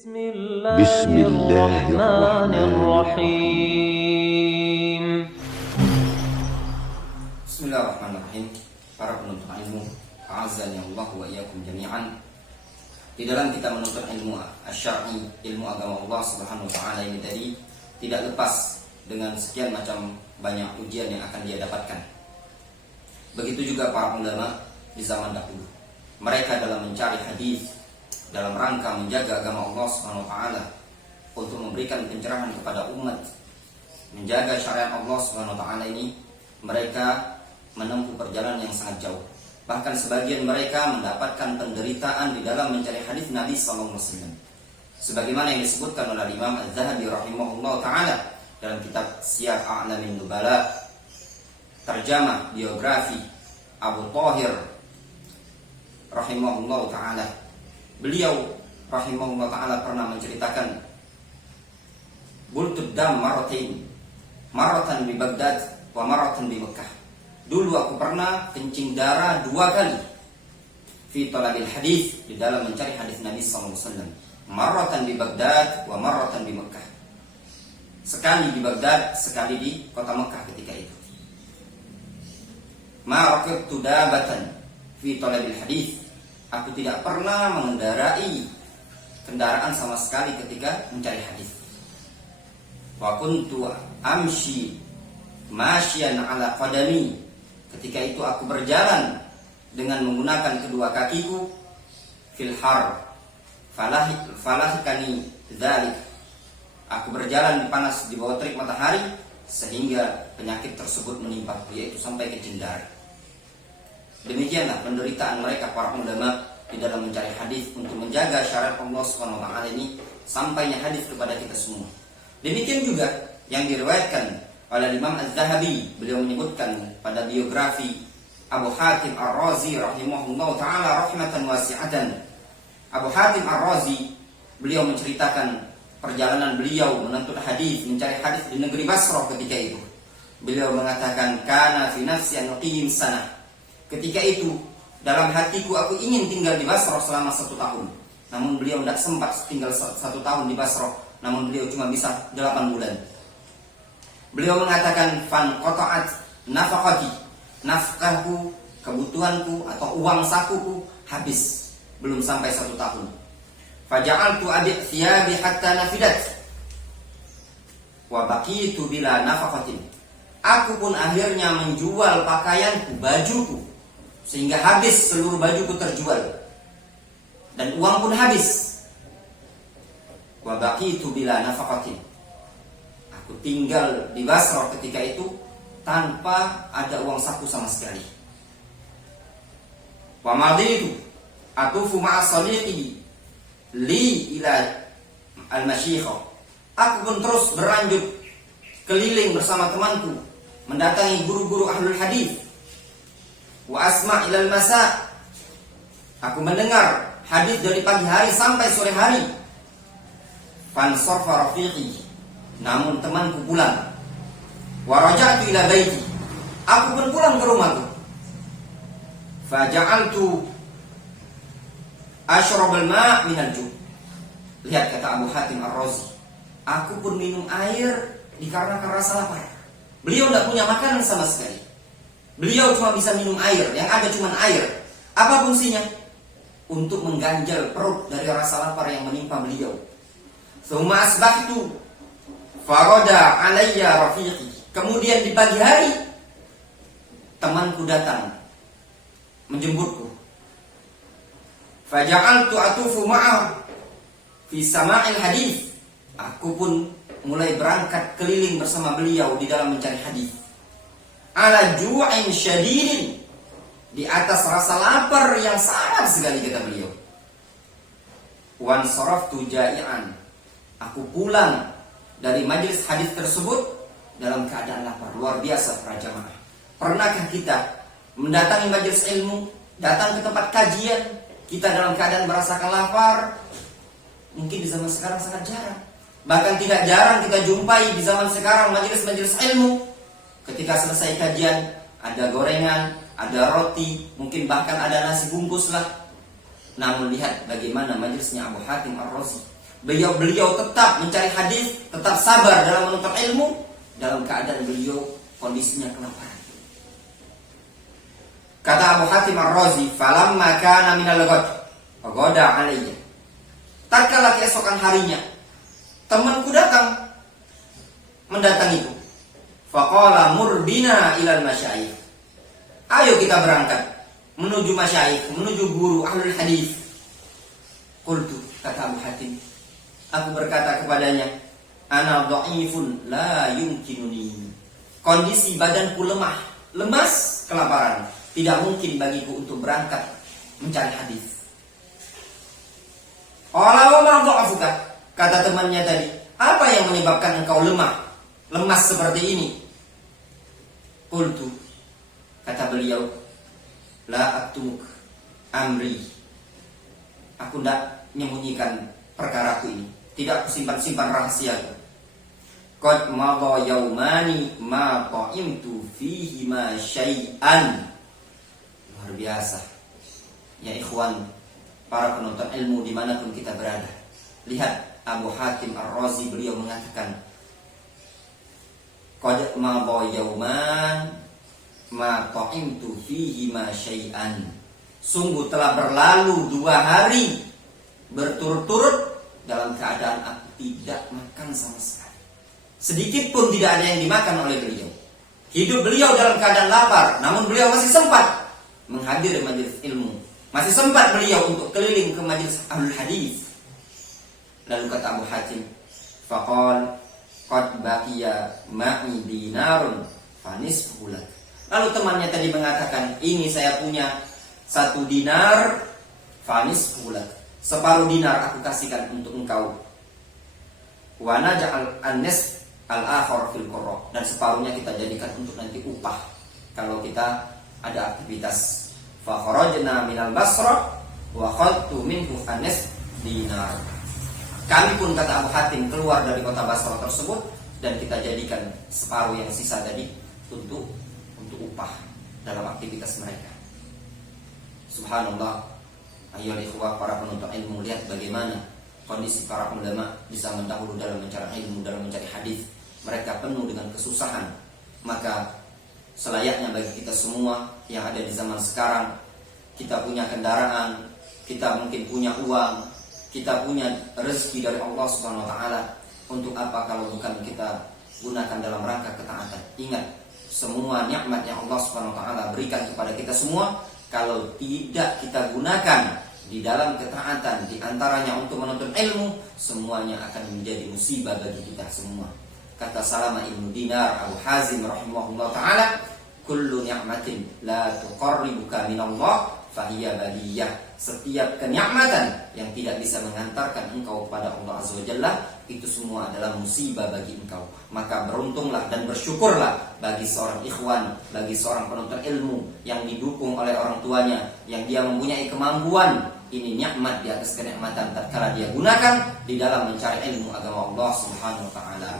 بسم الله الرحمن الرحيم. Bismillahirrahmanirrahim. Para penuntut ilmu, a'azzani Allah wa iyyakum jami'an. Di dalam kita menuntut ilmu asy-syar'i, ilmu agama Allah Subhanahu wa taala ini tadi tidak lepas dengan sekian macam banyak ujian yang akan dia dapatkan. Begitu juga para ulama di zaman dahulu. Mereka dalam mencari hadis dalam rangka menjaga agama Allah Subhanahu wa taala untuk memberikan pencerahan kepada umat, menjaga syariat Allah Subhanahu wa taala ini, mereka menempuh perjalanan yang sangat jauh. Bahkan sebagian mereka mendapatkan penderitaan di dalam mencari hadis Nabi sallallahu alaihi wasallam. Sebagaimana yang disebutkan oleh Imam Az-Zahabi rahimahullah taala dalam kitab Siyar A'lamin Nubala, terjemah biografi Abu Thahir rahimahullah taala. Beliau rahimahullah taala pernah menceritakan, bultud dam maratan di Baghdad wa maratan di Mekah. Dulu aku pernah kencing darah 2 kali fi talabil hadis, di dalam mencari hadis Nabi sallallahu alaihi wasallam. Maratan di Baghdad wa maratan di Mekah. Sekali di Baghdad, sekali di kota Mekah ketika itu. Ma raqibtu dabatan fi talabil hadis. Aku tidak pernah mengendarai kendaraan sama sekali ketika mencari hadis. Wa kuntu amshi masyian ala qadami. Ketika itu aku berjalan dengan menggunakan kedua kakiku fil har falahikani dzalik. Aku berjalan di panas di bawah terik matahari sehingga penyakit tersebut menimpa, yaitu sampai kencing darah. Demikianlah penderitaan mereka para ulama di dalam mencari hadis untuk menjaga syariat Allah Subhanahu wa taala ini sampainya hadis kepada kita semua. Demikian juga yang diriwayatkan oleh Imam Az-Zahabi, beliau menyebutkan pada biografi Abu Hatim Ar-Razi rahimahullah taala rahmatan wasi'atan. Abu Hatim Ar-Razi beliau menceritakan perjalanan beliau menuntut hadis, mencari hadis di negeri Basrah ketika itu. Beliau mengatakan, kana fi nafsi an uqim sanah. Ketika itu dalam hatiku aku ingin tinggal di Basrah selama 1 tahun. Namun beliau tidak sempat tinggal 1 tahun di Basrah. Namun beliau cuma bisa 8 bulan. Beliau mengatakan, fan qata'at nafaqati. Nafkahku, kebutuhanku atau uang sakuku habis, belum sampai 1 tahun. Faja'altu abi' thiyabi hatta nafidat. Wa baqitu bila nafaqatin. Aku pun akhirnya menjual pakaianku, bajuku, sehingga habis seluruh bajuku terjual dan uang pun habis. Wa baqitu bila nafaqatin. Aku tinggal di Basrah ketika itu tanpa ada uang saku sama sekali. Wa maditu atufu ma'a sadiqi li ila al-masyikha. Aku pun terus berlanjut keliling bersama temanku mendatangi guru-guru ahlul hadis. Wa asma' ilal masa. Aku mendengar hadis dari pagi hari sampai sore hari. Fansarfa rafiqi. Namun temanku pulang. Wa raja'tu ila baiti. Aku pun pulang ke rumahku. Faja'altu ashrabal ma' minal ju'. Lihat kata Abu Hatim Ar-Razi, aku pun minum air dikarenakan rasa lapar. Beliau tidak punya makanan sama sekali. Beliau cuma bisa minum air, yang ada cuma air. Apa fungsinya? Untuk mengganjal perut dari rasa lapar yang menimpa beliau. Tsumma asbahtu farada alayya rafiqi. Kemudian di pagi hari temanku datang menjemputku. Faja'altu atufu ma'ah fi sama'il hadis. Aku pun mulai berangkat keliling bersama beliau di dalam mencari hadis. Ala ju'in syadidin, di atas rasa lapar yang sangat sekali, kata beliau. Wan saraftu ja'ian. Aku pulang dari majelis hadis tersebut dalam keadaan lapar. Luar biasa para jamaah. Pernahkah kita mendatangi majelis ilmu, datang ke tempat kajian, kita dalam keadaan merasakan lapar? Mungkin di zaman sekarang sangat jarang. Bahkan tidak jarang kita jumpai di zaman sekarang majelis-majelis ilmu. Ketika selesai kajian, ada gorengan, ada roti, mungkin bahkan ada nasi bungkus lah. Namun lihat bagaimana majelisnya Abu Hatim Ar-Razi. beliau tetap mencari hadis, tetap sabar dalam menuntut ilmu dalam keadaan beliau kondisinya kelaparan. Kata Abu Hatim Ar-Razi, "Falamma kana minal ghad, ghada alayya." Tatkala keesokan harinya, temanku datang mendatangiku. Faqala murbina ilal masyayikh. Ayo kita berangkat menuju masyayikh, menuju guru ahlul hadis. Qultu, kata Abu Hatim, aku berkata kepadanya, ana dha'ifun la yumkinuni. Kondisi badanku lemah, lemas, kelaparan. Tidak mungkin bagiku untuk berangkat mencari hadis. Qala wa ma dha'afuka? Kata temannya tadi, apa yang menyebabkan engkau lemah, lemas seperti ini? Qultu, kata beliau, la aktumuk amri. Aku tidak menyembunyikan perkaraku ini, tidak aku simpan-simpan rahasiaku. Qad madha yaumani ma ta'imtu fihi ma syai'an. Luar biasa. Ya ikhwan, para penonton ilmu dimanapun kita berada, lihat Abu Hatim Ar-Razi, beliau mengatakan, qad madha yauman ma ta'imtu fihi ma syai'an. Sungguh telah berlalu 2 hari berturut-turut dalam keadaan aku tidak makan sama sekali. Sedikit pun tidak ada yang dimakan oleh beliau. Hidup beliau dalam keadaan lapar, namun beliau masih sempat menghadiri majelis ilmu. Masih sempat beliau untuk keliling ke majelis ahlul hadis. Lalu kata Abu Hatim, faqal qad baqiya ma'i dinarun fanisfuhu lak. Lalu temannya tadi mengatakan, ini saya punya 1 dinar fanisfuhu lak. Separuh dinar aku kasihkan untuk engkau. Wa naj'al an-nisf al-akhar fil qurra. Dan separuhnya kita jadikan untuk nanti upah kalau kita ada aktivitas. Fa kharajna minal Basrah wa khadtu minhu an-nisf dinar. Kami pun, kata Abu Hatim, keluar dari kota Basrah tersebut dan kita jadikan separuh yang sisa tadi untuk upah dalam aktivitas mereka. Subhanallah. Ayo ikhwah, para penuntut ilmu, lihat bagaimana kondisi para ulama bisa mendahulu dalam mencari ilmu, dalam mencari hadis. Mereka penuh dengan kesusahan. Maka selayaknya bagi kita semua yang ada di zaman sekarang, kita punya kendaraan, kita mungkin punya uang, kita punya rezeki dari Allah Subhanahu wa taala. Untuk apa kalau bukan kita gunakan dalam rangka ketaatan? Ingat, semua nikmat yang Allah Subhanahu wa taala berikan kepada kita semua, kalau tidak kita gunakan di dalam ketaatan, di antaranya untuk menuntut ilmu, semuanya akan menjadi musibah bagi kita semua. Kata Salama Ibnu Dinar Abu Hazim rahimahullah ta'ala, kullu ni'matin la tuqarribuka minallah fahiya baliyah. Setiap kenikmatan yang tidak bisa mengantarkan engkau kepada Allah Azza wa Jalla, itu semua adalah musibah bagi engkau. Maka beruntunglah dan bersyukurlah bagi seorang ikhwan, bagi seorang penuntut ilmu yang didukung oleh orang tuanya, yang dia mempunyai kemampuan. Ini nikmat di atas kenikmatan tatkala dia gunakan di dalam mencari ilmu agama Allah Subhanahu wa taala.